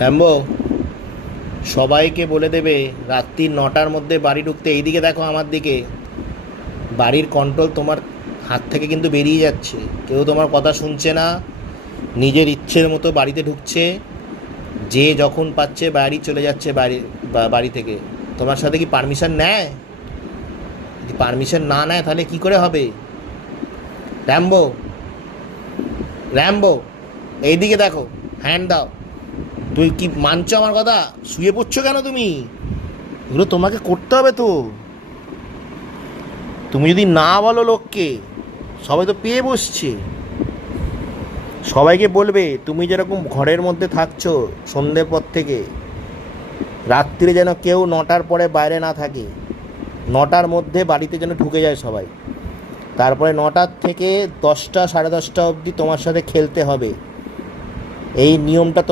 হ্যাম্বো, সবাইকে বলে দেবে রাত্রি 9টার মধ্যে বাড়ি ঢুকতে। এইদিকে দেখো আমার দিকে, বাড়ির কন্ট্রোল তোমার হাত থেকে কিন্তু বেরিয়ে যাচ্ছে। কেউ তোমার কথা শুনছে না, নিজের ইচ্ছের মতো বাড়িতে ঢুকছে, যে যখন পাচ্ছে বাড়ি চলে যাচ্ছে বাড়ি থেকে। তোমার সাথে কি পারমিশন নেয়? যদি পারমিশন না নেয় তাহলে কি করে হবে? র্যাম্বো, র্যাম্বো, এইদিকে দেখো, হ্যান্ড দাও। তুই কি মানছো আমার কথা? শুয়ে পড়ছো কেন তুমি? এগুলো তোমাকে করতে হবে তো। তুমি যদি না বলো লোককে, সবাই তো পেয়ে বসছে। সবাইকে বলবে তুমি যেরকম ঘরের মধ্যে থাকছো সন্ধ্যের পর থেকে, রাত্রিরে যেন কেউ 9টার পরে বাইরে না থাকে। 9টার মধ্যে বাড়িতে যেন ঢুকে যায় সবাই। তারপরে 9টার থেকে 10টা, সাড়ে 10টা অবধি তোমার সাথে খেলতে হবে। এই নিয়মটা